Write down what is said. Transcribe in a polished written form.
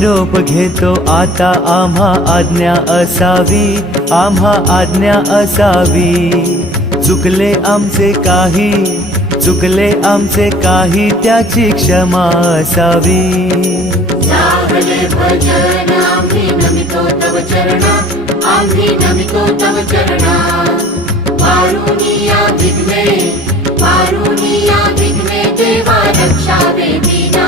निरोप घेतो आता, आम्हा आज्ञा असावी, आम्हा आज्ञा असावी. चुकले आमचे काही, चुकले आमचे काही, त्याची क्षमा असावी. लागले भजन आम्ही नमितो तव चरणा, आम्ही नमितो तव चरणा. पारुनिया विघ्ने, पारुनिया विघ्ने, देवा रक्षावे दीना.